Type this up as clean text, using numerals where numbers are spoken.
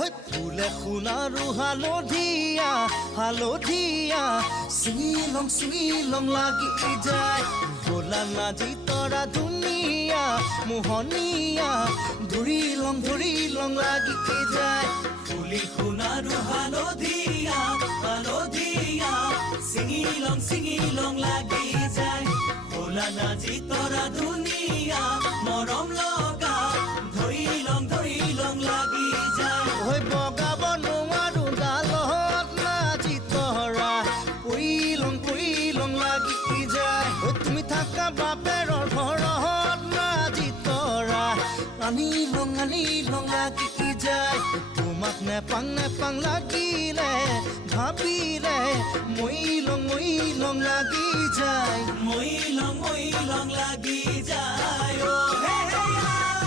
ফুলে সোণাৰু হালধীয়া হালধীয়া চিঙিলং লাগি যায় ভোলা নাজি তৰা ধুনীয়া মোহনীয়া ধৰিলং লাগি যায় ফুলি সোণাৰু হালধীয়া হালধীয়া চিঙিলং লাগি যায় ভোলা নাজি তৰা ধুনীয়া মৰম লগা ধৰিলং লাগি যায় বগাব নোৱাৰো ডালত নাজি তৰা পৰিলং লাগি যায় তুমি থাকা বাপেৰৰ ঘৰত নাজি তৰা আনিলং লাগি যায় তোমাক নেপাং লাগিলে ভাবিলে মইলং লাগি যায় মইলং লাগি যায় হে হে